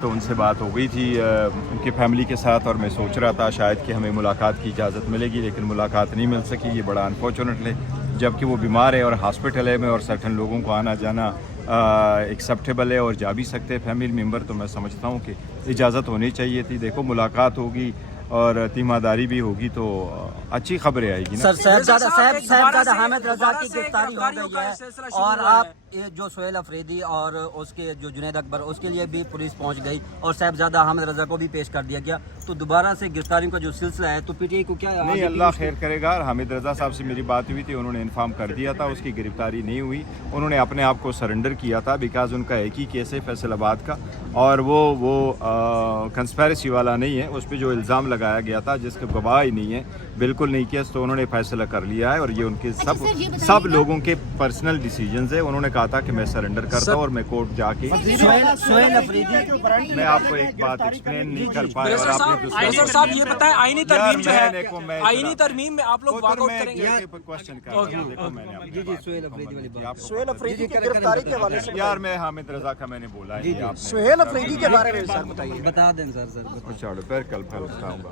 تو ان سے بات ہو گئی تھی ان کی فیملی کے ساتھ، اور میں سوچ رہا تھا شاید کہ ہمیں ملاقات کی اجازت ملے گی، لیکن ملاقات نہیں مل سکی. یہ بڑا انفارچونیٹ ہے، جبکہ وہ بیمار ہے اور ہاسپٹل ہے میں، اور سرٹن لوگوں کو آنا جانا ایکسیپٹیبل ہے اور جا بھی سکتے ہیں فیملی ممبر. تو میں سمجھتا ہوں کہ اجازت ہونی چاہیے تھی. دیکھو ملاقات ہوگی اور تیمارداری بھی ہوگی تو اچھی خبریں آئے گی نا. سر صاحبزادہ حامد رضا کی گرفتاری ہو گئی ہے، اور آپ جو سہیل افریدی اور اس کے جو جنید اکبر، اس کے لیے بھی پولیس پہنچ گئی اور صاحبزادہ حامد رضا کو بھی پیش کر دیا گیا. تو دوبارہ سے گرفتاریوں کا جو سلسلہ ہے تو پی ٹی آئی کو کیا نہیں، اللہ خیر کرے گا. حامد رضا صاحب سے میری بات ہوئی تھی، انہوں نے انفارم کر دیا تھا، اس کی گرفتاری نہیں ہوئی. انہوں نے اپنے آپ کو سرنڈر کیا تھا بیکاز ان کا ایک ہی کیس ہے فیصل آباد کا، اور وہ کنسپیرسی والا نہیں ہے. اس پہ جو الزام لگایا گیا تھا جس کے گواہ ہی نہیں ہے، بالکل نہیں کیس، تو انہوں نے فیصلہ کر لیا ہے. اور یہ ان کے سب لوگوں کے پرسنل ڈیسیجنز ہیں. انہوں نے کہا تھا کہ میں سرنڈر کرتا ہوں اور میں کورٹ جا کے سہیل افریدی میں آپ کو ایک بات ایکسپلین نہیں کر پایا. اور آپ نے صاحب یہ بتائیں آئینی ترمیم جو ہے، آئینی ترمیم میں آپ لوگ واک آؤٹ کریں گے؟ سہیل افریدی کی گرفتاری کے حوالے سے یار میں حامد رضا کا میں نے بولا ہے. سہیل افریدی کے بارے میں سر بتائیے. بتا دیں سر. چلو پھر کل بتاؤں گا.